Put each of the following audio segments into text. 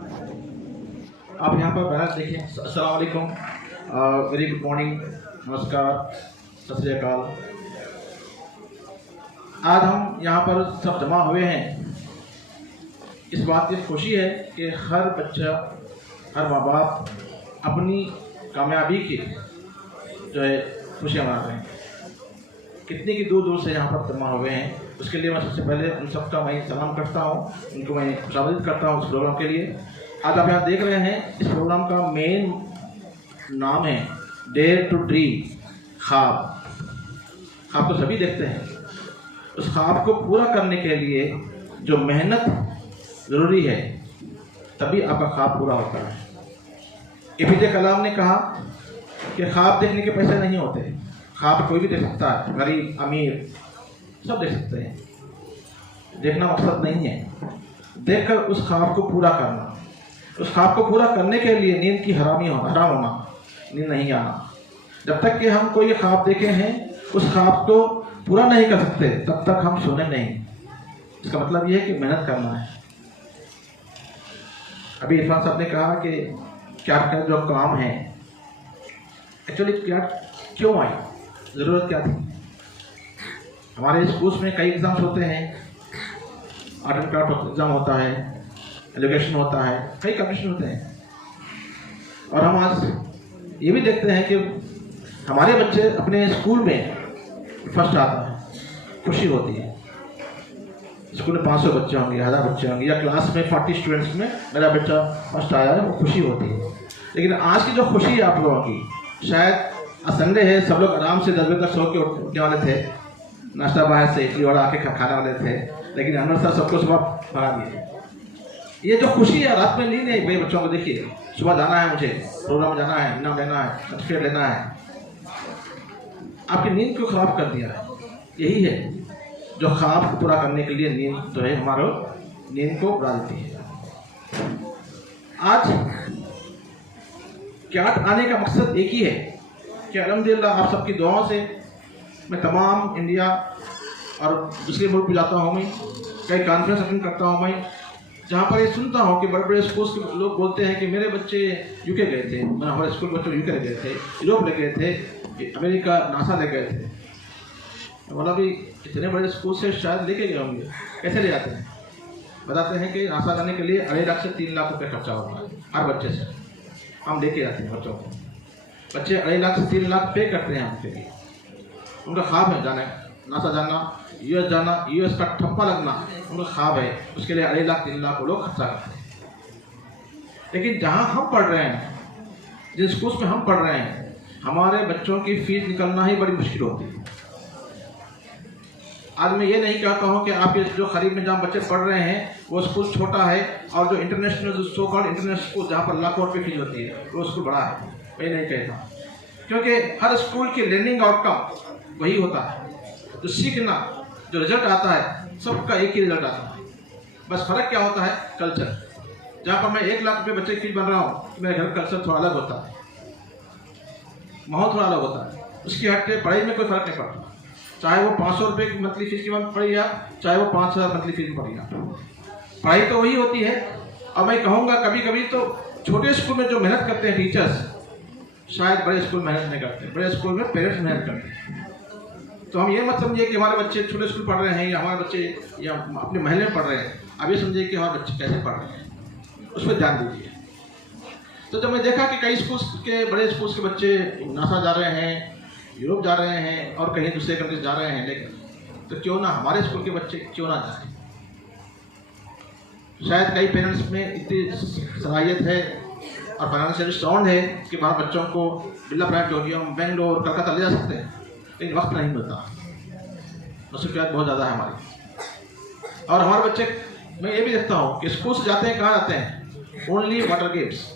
आप यहाँ पर बैनर देखिए। अस्सलाम वालेकुम, वेरी गुड मॉर्निंग, नमस्कार, सत श्री अकाल। आज हम यहाँ पर सब जमा हुए हैं, इस बात की खुशी है कि हर बच्चा, हर माँ बाप अपनी कामयाबी की जो है खुशियाँ मना रहे हैं। कितने की दूर दूर से यहाँ पर जमा हुए हैं, उसके लिए मैं सबसे पहले उन सबका मैं सलाम करता हूँ, उनको मैं खुशामदीद करता हूँ इस प्रोग्राम के लिए। आज आप यहाँ देख रहे हैं, इस प्रोग्राम का मेन नाम है डेयर टू ड्रीम, ख्वाब। ख्वाब तो सभी देखते हैं, उस ख्वाब को पूरा करने के लिए जो मेहनत ज़रूरी है, तभी आपका ख्वाब पूरा होता है। APJ कलाम ने कहा कि ख्वाब देखने के पैसे नहीं होते, ख्वाब कोई भी देख सकता है, गरीब अमीर सब देख सकते हैं। देखना मकसद नहीं है, देखकर उस ख्वाब को पूरा करना। उस ख्वाब को पूरा करने के लिए नींद की हराम होना, नींद नहीं आना। जब तक कि हम कोई ख्वाब देखे हैं, उस ख्वाब को पूरा नहीं कर सकते, तब तक हम सोने नहीं। इसका मतलब यह है कि मेहनत करना है। अभी इरफान साहब ने कहा कि क्या जो काम है, एक्चुअली क्या क्यों आई, ज़रूरत क्या थी। हमारे स्कूल्स में कई एग्ज़ाम्स होते हैं, आर्ट एंड क्राफ्ट एग्ज़ाम होता है, एजुकेशन होता है, कई कंपटीशन होते हैं। और हम आज ये भी देखते हैं कि हमारे बच्चे अपने स्कूल में फर्स्ट आता है, खुशी होती है। स्कूल में 500 बच्चे होंगे, 1000 बच्चे होंगे, या क्लास में 40 स्टूडेंट्स में मेरा बच्चा फर्स्ट आया है, वो खुशी होती है। लेकिन आज की जो खुशी है आप लोगों की, शायद संडे है, सब लोग आराम से 10 बजे तक सो के उठने वाले थे, नाश्ता बाहर से इडली वड़ा आके खाने वाले थे, लेकिन अनवर साहब सबको सुबह भगा दिए। ये जो खुशी है, रात में नींद नहीं मेरे बच्चों को। देखिए, सुबह जाना है, मुझे प्रोग्राम जाना है, इनाम लेना है, सर्टिफिकेट लेना है। आपकी नींद को खराब कर दिया है। यही है जो ख्वाब पूरा करने के लिए नींद जो है हमारे नींद को उड़ा देती है। आज क्याट आने का मकसद एक ही है कि अल्हम्दुलिल्लाह आप सबकी दुआओं से मैं तमाम इंडिया और दूसरे मुल्क में जाता हूँ, मैं कई कॉन्फ्रेंस अटेंड करता हूँ, मैं जहाँ पर ये सुनता हूँ कि बड़े बड़े स्कूल्स के लोग बोलते हैं कि मेरे बच्चे यूके गए थे, हमारे स्कूल बच्चे यूके गए थे, यूरोप ले गए थे, अमेरिका नासा ले गए थे। बोला भी इतने बड़े स्कूल से शायद लेके गए होंगे, कैसे ले जाते हैं? बताते हैं कि नासा जाने के लिए 2.5 लाख से 3 लाख रुपये खर्चा होता है हर बच्चे से। हम लेके जाते हैं बच्चों को, बच्चे 2.5 लाख से 3 लाख पे करते हैं हमसे लिए। उनका ख्वाब है जाने, नासा जाना, US जाना, US का ठप्पा लगना उनका ख्वाब है, उसके लिए 2.5 लाख 3 लाख वो लोग खर्चा करते हैं। लेकिन जहाँ हम पढ़ रहे हैं, जिन स्कूल्स में हम पढ़ रहे हैं, हमारे बच्चों की फीस निकलना ही बड़ी मुश्किल होती है। आज मैं ये नहीं कहता हूँ कि आपके जो करीब में जहाँ बच्चे पढ़ रहे हैं वो स्कूल छोटा है, और जो इंटरनेशनल जो सो कॉल्ड इंटरनेशनल स्कूल जहाँ पर लाखों रुपये फीस होती है वो स्कूल बड़ा है, मैं नहीं कहता। क्योंकि हर स्कूल की लर्निंग आउटकम वही होता है, जो सीखना, जो रिजल्ट आता है, सबका एक ही रिजल्ट आता है। बस फ़र्क क्या होता है, कल्चर। जहाँ पर मैं 1 लाख रुपये बच्चे की फीस बन रहा हूँ, मेरे घर का कल्चर थोड़ा अलग होता है, माहौल थोड़ा अलग होता है। उसकी हट पढ़ाई में कोई फ़र्क नहीं पड़ता, चाहे वो 500 रुपये की मंथली फीस की पड़ी या चाहे वो 5000 मंथली फीस में पड़ी या, पढ़ाई तो वही होती है। और मैं कहूँगा कभी कभी तो छोटे स्कूल में जो मेहनत करते हैं टीचर्स, शायद बड़े स्कूल मेहनत नहीं करते, बड़े स्कूल में पेरेंट्स मेहनत करते हैं। तो हम ये मत समझिए कि हमारे बच्चे छोटे स्कूल पढ़ रहे हैं या हमारे बच्चे या अपने महल्ले में पढ़ रहे हैं, अब ये समझिए कि हमारे बच्चे कैसे पढ़ रहे हैं, उस पर ध्यान दीजिए। तो जब मैं देखा कि कई स्कूल्स के, बड़े स्कूल्स के बच्चे नासा जा रहे हैं, यूरोप जा रहे हैं और कहीं दूसरे कंट्रीज जा रहे हैं, लेकिन तो क्यों ना हमारे स्कूल के बच्चे क्यों ना जाएं। शायद कई पेरेंट्स में इतनी सलाहियत है और फाइनेंशियल साउंड है कि बाहर बच्चों को बिरला प्राइवेट ऑडिटोरियम, बेंगलोर, कलकत्ता ले जा सकते हैं, लेकिन वक्त नहीं मिलता, मसरूफियत बहुत ज़्यादा है हमारी। और हमारे बच्चे, मैं ये भी देखता हूँ कि स्कूल से जाते हैं, कहाँ जाते हैं, ओनली वाटर गेम्स।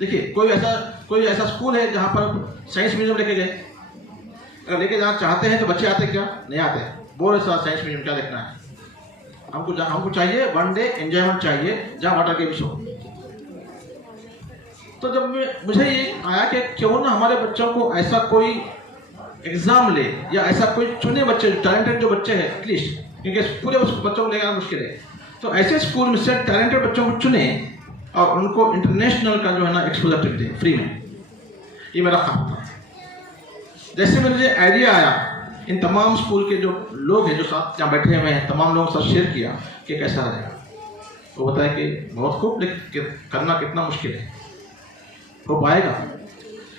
देखिए, कोई ऐसा स्कूल है जहाँ पर साइंस म्यूजियम लेके गए? अगर लेके जाना चाहते हैं तो बच्चे आते क्या? नहीं आते। बोल रहे साइंस म्यूजियम क्या देखना है? हमको चाहिए वन डे एंजॉयमेंट चाहिए जहाँ वाटर गेम्स हो। तो जब मुझे ये आया कि क्यों ना हमारे बच्चों को ऐसा कोई एग्जाम ले, या ऐसा कोई चुने बच्चे, टैलेंटेड जो बच्चे हैं एटलीस्ट, क्योंकि पूरे उस बच्चों को लेकर मुश्किल है, तो ऐसे स्कूल में से टैलेंटेड बच्चों को चुने और उनको इंटरनेशनल का जो है ना एक्सपोजर ट्रिप दें फ्री में। ये मेरा ख्वाब था। जैसे मुझे आइडिया आया, इन तमाम स्कूल के जो लोग हैं जो साथ यहाँ बैठे हुए हैं, तमाम लोगों के साथ शेयर किया कि कैसा रहेगा। वो बताया कि बहुत खूब, लेकिन करना कितना मुश्किल है, हो पाएगा।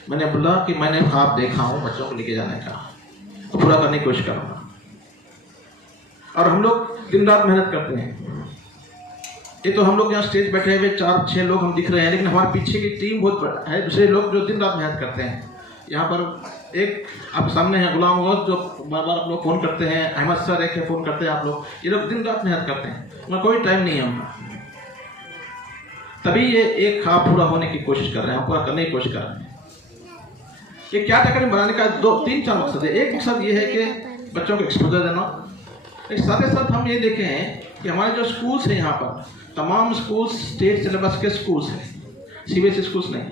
मैंने बोला कि मैंने ख्वाब देखा हूँ बच्चों को लेके जाने का, तो पूरा करने की कोशिश करूँगा। और हम लोग दिन रात मेहनत करते हैं। ये तो हम लोग यहाँ स्टेज बैठे हुए 4-6 लोग हम दिख रहे हैं, लेकिन हमारे पीछे की टीम बहुत बड़ा है, दूसरे लोग जो दिन रात मेहनत करते हैं। यहाँ पर एक आप सामने हैं गुलाम गौस, जो बार बार आप लोग फ़ोन करते हैं, अहमद सर एक फ़ोन करते हैं आप लोग, ये लोग दिन रात मेहनत करते हैं, उनका कोई टाइम नहीं है उनका। तभी ये एक ख्वाब पूरा होने की कोशिश कर रहे हैं, पूरा करने की कोशिश कर रहे हैं। ये क्या अकेडमी बनाने का 2-3-4 मकसद है। एक मकसद ये है कि बच्चों को एक्सपोजर देना, लेकिन साथ ही साथ हम ये देखे हैं कि हमारे जो स्कूल्स हैं यहाँ पर, तमाम स्कूल्स स्टेट सिलेबस के स्कूल्स हैं, सीबीएसई स्कूल्स नहीं।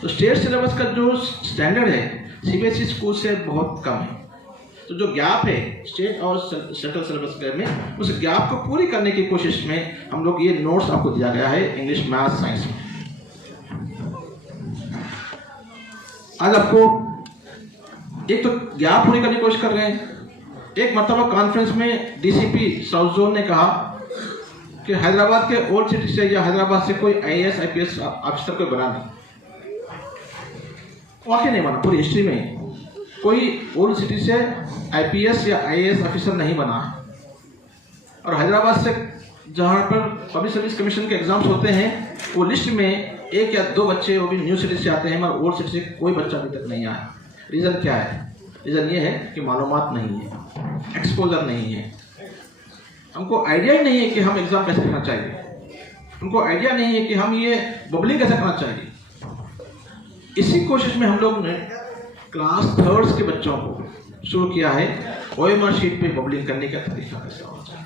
तो स्टेट सिलेबस का जो स्टैंडर्ड है सीबीएसई स्कूल से बहुत कम है। तो जो गैप है स्टेट और सेंट्रल सिलेबस में, उस गैप को पूरी करने की कोशिश में हम लोग ये नोट्स आपको दिया गया है इंग्लिश, मैथ, साइंस में। आज आपको एक तो गैप पूरी करने की कोशिश कर रहे हैं। एक मतलब कॉन्फ्रेंस में डीसीपी साउथ जोन ने कहा कि हैदराबाद के ओल्ड सिटी से या हैदराबाद से कोई आईएएस आईपीएस ऑफिसर कोई बना नहीं। वाकई नहीं बना, पूरी हिस्ट्री में कोई ओल्ड सिटी से आईपीएस या आईएएस ऑफिसर नहीं बना है। और हैदराबाद से जहाँ पर पब्लिक सर्विस कमीशन के एग्जाम्स होते हैं, वो लिस्ट में 1 या 2 बच्चे वो भी न्यू सिटी से आते हैं, मगर ओल्ड सिटी से कोई बच्चा अभी तक नहीं आया। रीज़न क्या है? रीज़न ये है कि मालूमात नहीं है, एक्सपोजर नहीं है, हमको आइडिया ही नहीं है कि हम एग्ज़ाम कैसे करना चाहिए, उनको आइडिया नहीं है कि हम ये बबलिंग कैसे करना चाहिए। इसी कोशिश में हम लोग ने क्लास 3 के बच्चों को शुरू किया है ओएमआर शीट पे बबलिंग करने का तरीका कैसा होना चाहिए।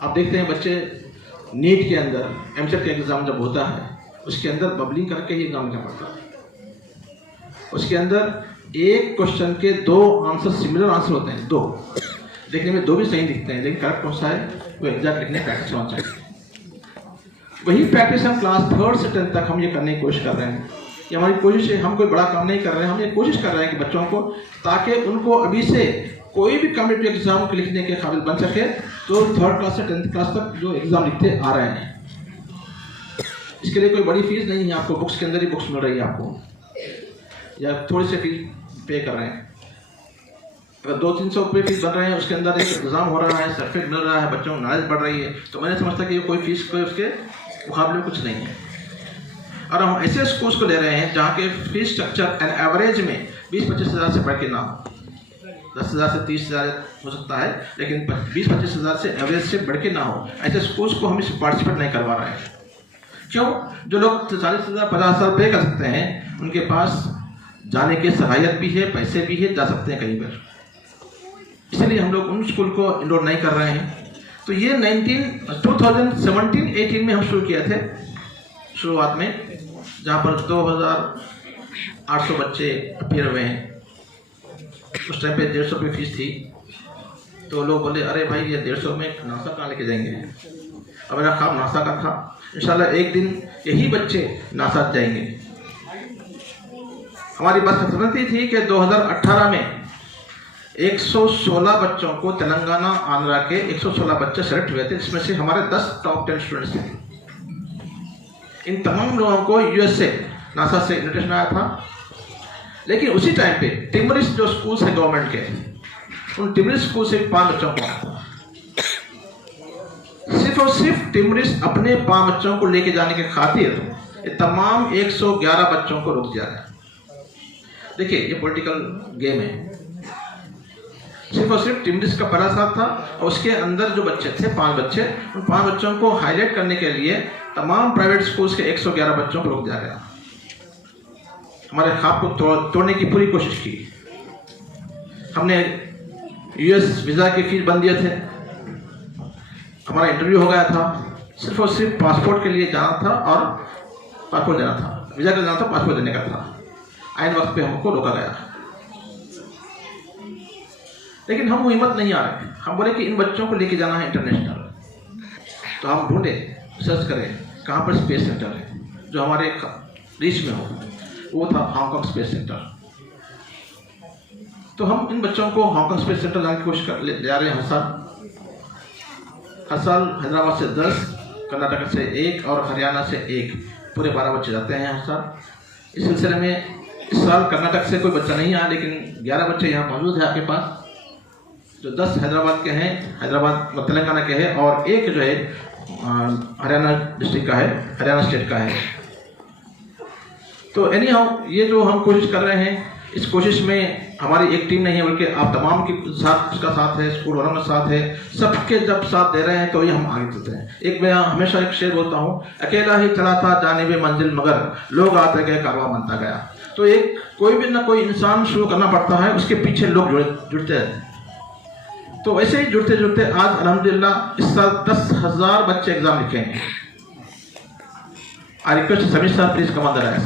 आप देखते हैं बच्चे नीट के अंदर एमसेट का एग्ज़ाम जब होता है, उसके अंदर बबलिंग करके ही एग्ज़ाम देना पड़ता है। उसके अंदर एक क्वेश्चन के 2 आंसर सिमिलर आंसर होते हैं, 2 देखने में 2 भी सही दिखते हैं, लेकिन करेक्ट कौन सा है वो एग्जैक्ट लिखने प्रैक्टिस होना चाहिए। वही प्रैक्टिस हम क्लास 3 से 10 तक हम ये करने की कोशिश कर रहे हैं। ये हमारी कोशिश है, हम कोई बड़ा काम नहीं कर रहे हैं, हम ये कोशिश कर रहे हैं कि बच्चों को, ताकि उनको अभी से कोई भी कॉम्पिटिटिव एग्जाम के लिखने के काबिल बन सके, तो 3rd क्लास से 10th क्लास तक जो एग्ज़ाम लिखते आ रहे हैं। इसके लिए कोई बड़ी फीस नहीं है, आपको बुक्स के अंदर ही बुक्स मिल रही है आपको, या थोड़ी सी फीस पे कर रहे हैं। अगर 200-300 रुपये फीस बन रहे हैं, उसके अंदर एक एग्ज़ाम हो रहा है, सर्टिफिकेट मिल रहा है, बच्चों को नॉलेज बढ़ रही है, तो मैंने समझता कि कोई फीस कोई उसके मुकाबले कुछ नहीं है। और हम ऐसे स्कूल्स को ले रहे हैं जहाँ के फीस स्ट्रक्चर एंड एवरेज में 20-25 हज़ार से बढ़ के ना हो। 10 हज़ार से 30 हज़ार हो सकता है, लेकिन 20-25 हज़ार से एवरेज से बढ़ के ना हो। ऐसे स्कूल्स को हम इसमें पार्टिसिपेट नहीं करवा रहे हैं। क्यों? जो लोग 40 हज़ार 50 हज़ार पे कर सकते हैं, उनके पास जाने की सलाहियत भी है, पैसे भी है, जा सकते हैं कहीं पर। इसलिए हम लोग उन स्कूल को इनरोल नहीं कर रहे हैं। तो ये 2017-18 में हम शुरू किए थे शुरुआत में, जहाँ पर 2800 बच्चे अपीयर हुए हैं। उस टाइम पे 150 रुपये फीस थी। तो लोग बोले, अरे भाई ये 150 में नासा कहाँ लेके जाएंगे। अब मेरा ख्वाब नासा का था, इंशाल्लाह एक दिन यही बच्चे नासा जाएंगे। हमारी बात खतरनाक थी कि 2018 में 116 बच्चों को तेलंगाना आंध्रा के 116 बच्चे सेलेक्ट हुए थे, जिसमें से हमारे 10 टॉप 10 स्टूडेंट्स थे। इन तमाम लोगों को यूएसए नासा से इन्विटेशन आया था। लेकिन उसी टाइम पे टिमरिस जो स्कूल्स हैं गवर्नमेंट के, उन टिमरिस स्कूल से 5 बच्चों को आया था। सिर्फ और सिर्फ टिमरिस अपने 5 बच्चों को लेके जाने के खातिर ये तमाम 111 बच्चों को रोक दिया गया। देखिए ये पॉलिटिकल गेम है। सिर्फ और सिर्फ टिमरिस का पहला साथ था, और उसके अंदर जो बच्चे थे 5 बच्चे, उन 5 बच्चों को हाईलाइट करने के लिए तमाम प्राइवेट स्कूल्स के 111 बच्चों को रोक दिया गया। हमारे ख्वाब को तोड़ने की पूरी कोशिश की। हमने यूएस वीज़ा की फीस बंद दिए थे, हमारा इंटरव्यू हो गया था, सिर्फ और सिर्फ पासपोर्ट के लिए जाना था और पासपोर्ट देना था, वीज़ा का जाना था, पासपोर्ट देने का था। आइन वक्त पे हमको रोका गया। लेकिन हम वो हिम्मत नहीं आ रहे। हम बोले कि इन बच्चों को लेके जाना है इंटरनेशनल। तो हम ढूंढे, सर्च करें कहाँ पर स्पेस सेंटर है जो हमारे रीच में हो। वो था हांगकांग स्पेस सेंटर। तो हम इन बच्चों को हांगकांग स्पेस सेंटर लाने की कोशिश कर जा रहे हैं हर साल। हैदराबाद से 10, कर्नाटक से 1 और हरियाणा से 1, पूरे 12 बच्चे जाते हैं हर साल। इस सिलसिले में इस साल कर्नाटक से कोई बच्चा नहीं आया, लेकिन 11 बच्चे यहाँ मौजूद है आपके पास, जो 10 हैदराबाद के हैं, हैदराबाद तेलंगाना के हैं, और 1 जो है हरियाणा डिस्ट्रिक्ट का है, हरियाणा स्टेट का है। तो एनी हाउ ये जो हम कोशिश कर रहे हैं, इस कोशिश में हमारी एक टीम नहीं है, बल्कि आप तमाम के साथ उसका साथ है, स्कूल वालों का साथ है, सबके जब साथ दे रहे हैं तो ये हम आगे चलते हैं। एक मैं हमेशा एक शेर बोलता हूँ, अकेला ही चला था जानिबे मंजिल मगर लोग आते गए कारवां बनता गया। तो एक कोई भी ना कोई इंसान शुरू करना पड़ता है, उसके पीछे लोग जुड़ते हैं। तो वैसे ही जुड़ते जुड़ते आज अल्हम्दुलिल्लाह इस साल 10,000 बच्चे एग्जाम लिखे हैं। I request Sameer sir please come on the rise.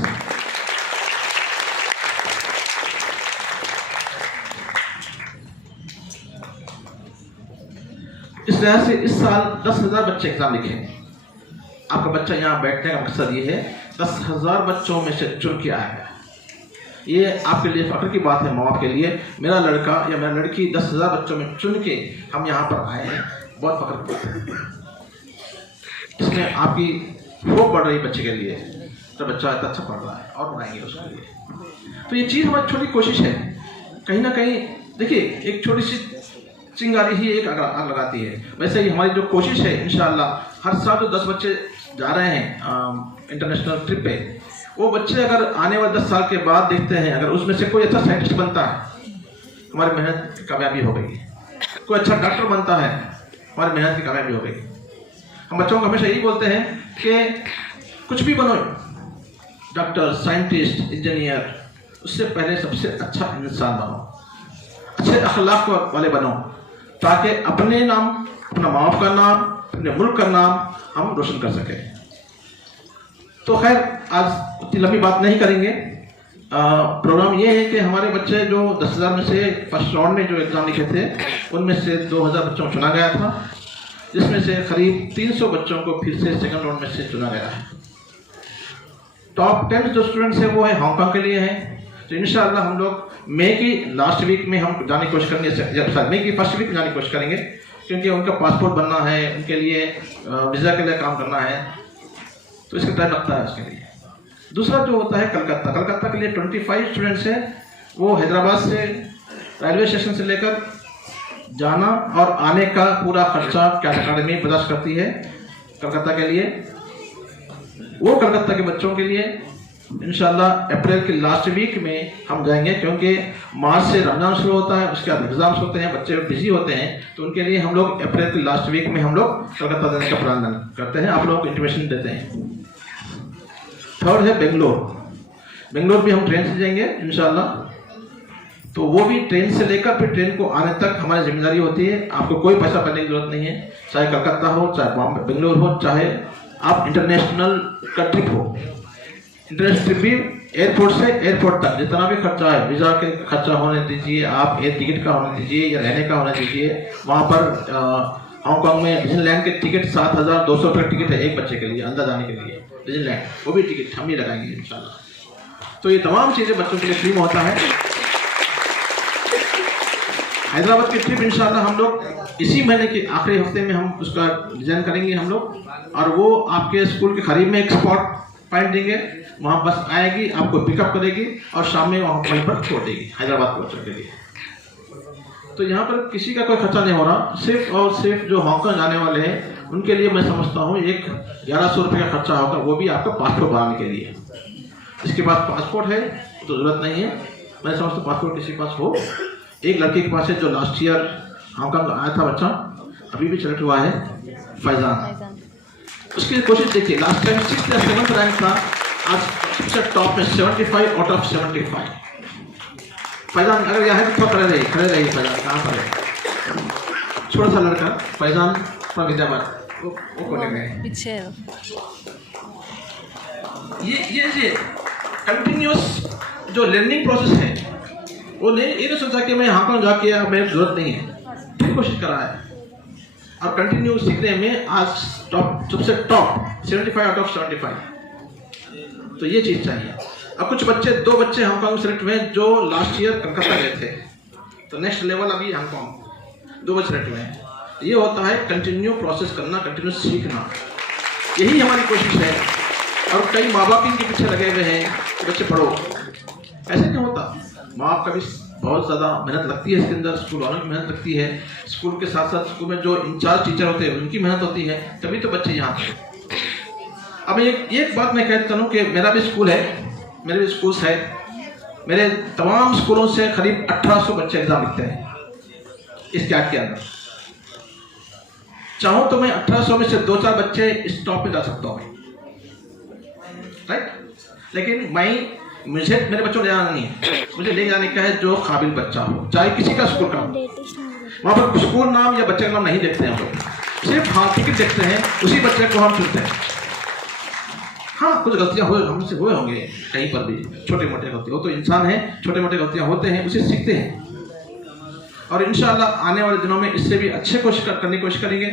इस तरह से इस साल 10,000 बच्चे एग्जाम लिखे हैं। आपका बच्चा यहाँ बैठने का मकसद ये है 10,000 बच्चों में से चुन के आया है। ये आपके लिए फख्र की बात है, माँ बाप के लिए। मेरा लड़का या मेरा लड़की 10,000 बच्चों में चुन के हम यहाँ पर आए हैं, बहुत फख्र की बात है। इसमें आपकी होप बढ़ रही बच्चे के लिए, तो बच्चा इतना अच्छा पढ़ रहा है और बनाएंगे उसके लिए। तो ये चीज़ हमारी छोटी कोशिश है। कहीं ना कहीं देखिए, एक छोटी सी चिंगारी ही एक आग लगाती है। वैसे ही हमारी जो कोशिश है, इंशाअल्लाह हर साल जो 10 बच्चे जा रहे हैं इंटरनेशनल ट्रिप पे, वो बच्चे अगर आने वाले 10 साल के बाद देखते हैं, अगर उसमें से कोई अच्छा साइंटिस्ट बनता है, हमारी मेहनत की कामयाबी हो गई। कोई अच्छा डॉक्टर बनता है, हमारी मेहनत की कामयाबी हो गई। हम बच्चों को हमेशा यही बोलते हैं कि कुछ भी बनो, डॉक्टर, साइंटिस्ट, इंजीनियर, उससे पहले सबसे अच्छा इंसान बनो, अच्छे अखलाक वाले बनो, ताकि अपने नाम, अपना माँ बाप का नाम, अपने मुल्क का नाम हम रोशन कर सकें। तो खैर आज इतनी लंबी बात नहीं करेंगे। प्रोग्राम ये है कि हमारे बच्चे जो 10,000 में से फर्स्ट राउंड में जो एग्ज़ाम लिखे थे, उनमें से 2,000 बच्चों को चुना गया था, जिसमें से करीब 300 बच्चों को फिर से सेकंड राउंड में से चुना गया है। टॉप 10 जो स्टूडेंट्स हैं वो है हांगकांग के लिए हैं। तो इंशाअल्लाह हम लोग मई की लास्ट वीक में हम जाने की कोशिश करेंगे, मई की फर्स्ट वीक में जाने की कोशिश करेंगे, क्योंकि उनका पासपोर्ट बनना है, उनके लिए वीज़ा के लिए काम करना है, तो इसका टाइम लगता है उसके लिए। दूसरा जो होता है कलकत्ता के लिए 25 स्टूडेंट्स हैं। वो हैदराबाद से रेलवे स्टेशन से लेकर जाना और आने का पूरा खर्चा कैट अकाडमी बर्दाश्त करती है कलकत्ता के लिए। वो कलकत्ता के बच्चों के लिए इंशाल्लाह अप्रैल के लास्ट वीक में हम जाएंगे, क्योंकि मार्च से रमजान शुरू होता है, उसके बाद एग्जाम्स होते हैं, बच्चे बिजी होते हैं, तो उनके लिए हम लोग अप्रैल के लास्ट वीक में हम लोग कलकत्ता जाने का प्लान करते हैं, आप लोगों को इंटीमेशन देते हैं। थर्ड है बेंगलोर भी हम ट्रेन से जाएंगे इंशाल्लाह। तो वो भी ट्रेन से लेकर फिर ट्रेन को आने तक हमारी जिम्मेदारी होती है। आपको कोई पैसा भरने की जरूरत नहीं है, चाहे कलकत्ता हो, चाहे बॉम्बे, बेंगलोर हो, चाहे आप इंटरनेशनल का ट्रिप हो। इंटरनेशनल ट्रिप भी एयरपोर्ट से एयरपोर्ट तक जितना भी खर्चा है, वीज़ा के खर्चा होने दीजिए, आप एयर टिकट का होने दीजिए या रहने का होने दीजिए। वहाँ पर हांगकांग में डिज्नीलैंड के टिकट 7,200 रुपये टिकट है एक बच्चे के लिए, अंदर जाने के लिए डिज्नीलैंड, वो भी टिकट हम ही लगाएंगे इंशाल्लाह। तो ये तमाम चीज़ें बच्चों के लिए फ्री में होता है। हैदराबाद की ट्रिप इंशाल्लाह हम लोग इसी महीने के आखिरी हफ्ते में हम उसका डिज़ाइन करेंगे हम लोग, और वो आपके स्कूल के करीब में एक स्पॉट पॉइंट देंगे, वहाँ बस आएगी, आपको पिकअप करेगी और शाम में वहाँ वहीं पर छोड़ देगी हैदराबाद के बच्चों के लिए। तो यहाँ पर किसी का कोई खर्चा नहीं हो रहा, सिर्फ और सिर्फ जो हांगकांग जाने वाले हैं उनके लिए मैं समझता हूँ एक 1,100 रुपये का खर्चा होगा, वो भी आपका पासपोर्ट बनाने के लिए। जिसके पास पासपोर्ट है तो ज़रूरत नहीं है, मैं समझता हूँ पासपोर्ट किसी के पास हो। एक लड़के के पास है जो लास्ट ईयर हांगकांग आया था बच्चा, अभी भी सेलेक्ट हुआ है, फैजान। उसकी कोशिश देखिए, लास्ट टाइम 6th या 7th रैंक था, आज सबसे टॉप में 75 आउट ऑफ 75। फैजान अगर यहाँ है तो थोड़ा खड़े रहिए। फैजान कहाँ पर है? छोटा सा लड़का फैजान फ्रॉम विद्याबाद, वो कोने में है पीछे। ये कंटिन्यूस जो लर्निंग प्रोसेस है, वो नहीं ये सोचा कि मैं हांगकांग जाके मेरी जरूरत नहीं है, फिर कोशिश कर रहा है और कंटिन्यू सीखने में आज टॉप, सबसे टॉप 75 आउट ऑफ 75। तो ये चीज़ चाहिए। अब कुछ बच्चे, 2 बच्चे हांगकांग में सेलेक्ट हुए जो लास्ट ईयर कलकत्ता गए थे, तो नेक्स्ट लेवल अभी हांगकांग, 2 बच्चे सेलेक्ट हुए हैं। ये होता है कंटिन्यू प्रोसेस करना, कंटिन्यू सीखना, यही हमारी कोशिश है। और कई माँ बाप इनके पीछे लगे हुए हैं कि बच्चे पढ़ो, ऐसे नहीं होता। माँ बाप का भी बहुत ज़्यादा मेहनत लगती है इसके अंदर, स्कूल वालों की मेहनत लगती है, स्कूल के साथ साथ स्कूल में जो इंचार्ज टीचर होते हैं उनकी मेहनत होती है, तभी तो बच्चे यहाँ थे। अब एक बात मैं कहता हूँ कि मेरा भी स्कूल है, मेरे भी स्कूल्स है, मेरे तमाम स्कूलों से करीब 1800 बच्चे एग्जाम लिखते हैं इस कैट के अंदर। चाहूँ तो मैं 1800 में से 2-4 बच्चे इस टॉप पे जा सकता हूँ, राइट। लेकिन मुझे मेरे बच्चों को ले जाना नहीं है, मुझे ले जाने का है जो काबिल बच्चा हो, चाहे किसी का स्कूल का हो। वहाँ पर स्कूल नाम या बच्चे का नाम नहीं देखते हैं हम लोग, सिर्फ हाँ टिकट देखते हैं, उसी बच्चे को हम चुनते हैं। हाँ, कुछ गलतियाँ हमसे हुए होंगे कहीं पर भी, छोटे मोटे गलतियाँ, वो तो इंसान है, छोटे मोटे गलतियाँ होते हैं, उसे सीखते हैं। और इंशाल्लाह आने वाले दिनों में इससे भी अच्छे करने की कोशिश करेंगे।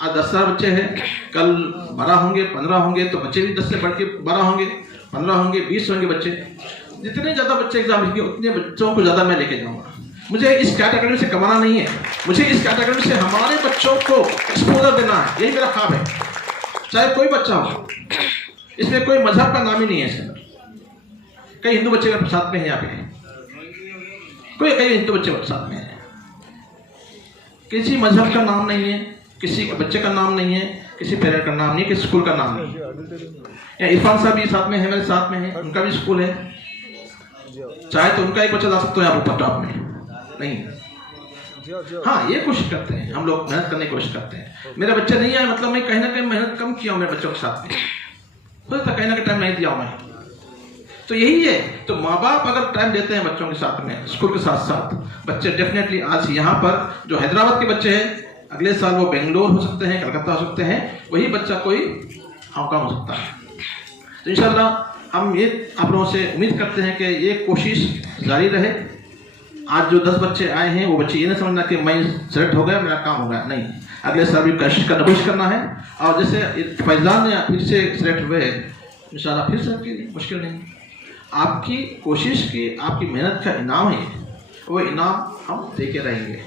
आज 10,000 बच्चे हैं, कल 12 होंगे, 15 होंगे, तो बच्चे भी 10 से बढ़ के 12 होंगे, 15 होंगे, 20 होंगे बच्चे। जितने ज़्यादा बच्चे एग्जाम लिखेंगे उतने बच्चों को ज़्यादा मैं लेके जाऊँगा। मुझे इस कैटेगरी से कमाना नहीं है, मुझे इस कैटेगरी से हमारे बच्चों को एक्सपोजर देना है, यही मेरा ख्वाब है। चाहे कोई बच्चा हो, इसमें कोई मजहब का नाम ही नहीं है। इसमें कई हिंदू बच्चे साथ में हैं, यहाँ पे कई हिंदू बच्चे साथ में हैं, किसी मजहब का नाम नहीं है, किसी बच्चे का नाम नहीं है, किसी पेरेंट का नाम नहीं है, किसी स्कूल का नाम नहीं है। इरफान साहब भी साथ में है, मेरे साथ में है, उनका भी स्कूल है, चाहे तो उनका एक बच्चा जा सकता है यहाँ ऊपर टॉप में, नहीं। हाँ, ये कोशिश करते हैं हम लोग, मेहनत करने की कोशिश करते हैं। मेरे बच्चे नहीं आए मतलब मैं कहीं ना कहीं मेहनत कम किया हूँ मेरे बच्चों के साथ में, हो सकता कहीं ना कहीं टाइम नहीं दिया हूँ मैं, तो यही है। तो माँ बाप अगर टाइम देते हैं बच्चों के साथ में, स्कूल के साथ साथ, बच्चे डेफिनेटली आज यहाँ पर जो हैदराबाद के बच्चे हैं, अगले साल वो बेंगलोर हो सकते हैं, कलकत्ता हो सकते हैं, वही बच्चा कोई हांगकांग हो सकता है। तो इंशाल्लाह हम ये आप लोगों से उम्मीद करते हैं कि ये कोशिश जारी रहे। आज जो 10 बच्चे आए हैं, वो बच्चे ये नहीं समझना कि मैं सेलेक्ट हो गया, मेरा काम हो गया, नहीं। अगले साल भी कोशिश करना है। और जैसे फैजान ने फिर से सिलेक्ट हुए, इंशाल्लाह फिर से मुश्किल नहीं, आपकी कोशिश की, आपकी मेहनत का इनाम है, वो इनाम हम देके रहेंगे।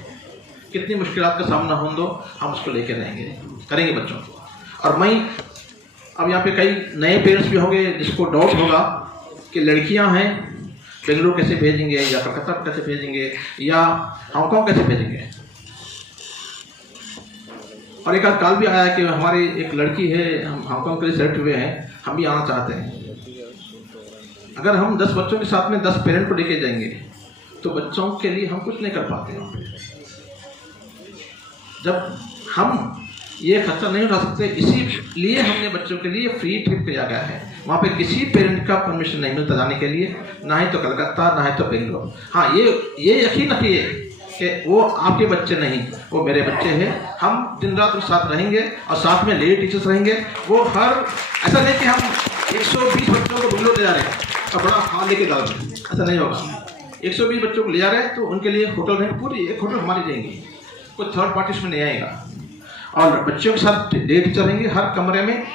कितनी मुश्किलात का सामना हो दो, हम उसको लेके रहेंगे, करेंगे बच्चों को। और मैं अब यहाँ पे कई नए पेरेंट्स भी होंगे जिसको डाउट होगा कि लड़कियाँ हैं, बेंगलुरु कैसे भेजेंगे, या कलकत्ता कैसे भेजेंगे, या हांगकांग कैसे भेजेंगे। और एक आध कॉल भी आया कि हमारी एक लड़की है, हम हांगकांग के लिए सेलेक्ट हुए हैं, हम भी आना चाहते हैं। अगर हम 10 बच्चों के साथ में 10 पेरेंट को लेके जाएंगे तो बच्चों के लिए हम कुछ नहीं कर पाते। जब हम ये खर्चा नहीं उठा सकते, इसीलिए हमने बच्चों के लिए फ्री ट्रिप किया गया है। वहाँ पे किसी पेरेंट का परमिशन नहीं मिलता जाने के लिए, ना ही तो कलकत्ता, ना ही तो बेंगलोर। हाँ, ये यकीन रखिए कि वो आपके बच्चे नहीं, वो मेरे बच्चे हैं। हम दिन रात साथ रहेंगे और साथ में लेडी टीचर्स रहेंगे। वो हर ऐसा नहीं कि हम 120 बच्चों को बेंगलोर ले जा रहे हैं और बड़ा हाल लेके जा रहे हैं, ऐसा नहीं होगा। 120 बच्चों को ले जा रहे हैं तो उनके लिए होटल में पूरी एक होटल हमारी रहेंगी, कोई थर्ड पार्टी इसमें नहीं आएगा। और बच्चों के साथ लेडी टीचर रहेंगे हर कमरे में,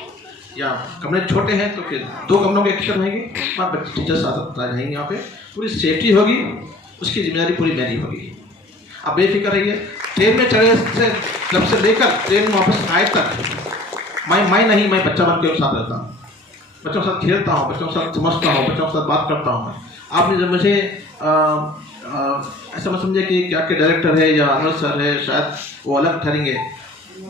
या कमरे छोटे हैं तो फिर 2 कमरों के टीचर रहेंगे, और बच्चे टीचर साथ रहेंगे। यहाँ पे पूरी सेफ्टी होगी, उसकी जिम्मेदारी पूरी मेरी होगी। आप बेफिक्र रहिए। ट्रेन में चढ़े से जब से लेकर ट्रेन में वापस आए तक मैं बच्चा बन के साथ रहता हूँ, बच्चों के साथ खेलता हूँ, बच्चों के साथ समझता हूँ, बच्चों के साथ बात करता हूँ मैं। आपने जब मुझे ऐसा मत समझे कि क्या के डायरेक्टर है या अनवर सर है, शायद वो अलग ठहरेंगे।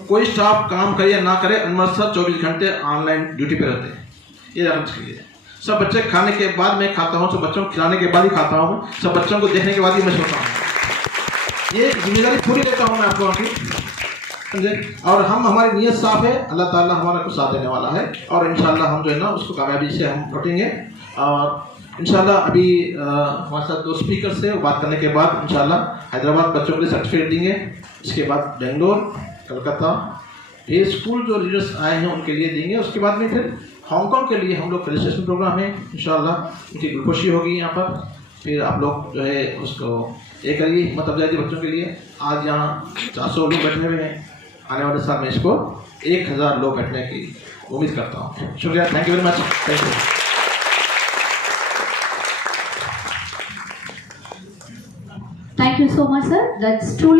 कोई स्टाफ काम करे या ना करे, अनवर सर 24 घंटे ऑनलाइन ड्यूटी पे रहते हैं, ये जानना चाहिए। सब बच्चे खाने के बाद मैं खाता हूँ, सब बच्चों को खिलाने के बाद ही खाता हूँ, सब बच्चों को देखने के बाद ही मैं सोता हूँ। ये जिम्मेदारी पूरी लेता हूँ मैं आप लोगों की, समझे। और हमारी नीयत साफ है, अल्लाह ताला हमारा को साथ देने वाला है, और इंशाल्लाह हम जो है ना उसको कामयाबी से हम लौटेंगे। और इंशाल्लाह अभी हमारे साथ 2 स्पीकर से बात करने के बाद इंशाल्लाह हैदराबाद बच्चों के लिए सर्टिफिकेट देंगे, इसके बाद बेंगलोर, कलकत्ता, ये स्कूल जो लीडर्स आए हैं उनके लिए देंगे। उसके बाद में फिर हांगकांग के लिए हम लोग रजिस्ट्रेशन प्रोग्राम है, इंशाल्लाह उनकी ग्लूकोशी होगी यहाँ पर। फिर आप लोग जो है उसको ये करिए, मतलब जाइए बच्चों के लिए। आज यहाँ 400 लोग बैठे हुए हैं, आने वाले साल में इसको 1000 लोग बैठने की उम्मीद करता हूँ। शुक्रिया, thank you very much, thank you. Thank you so much, sir. That's truly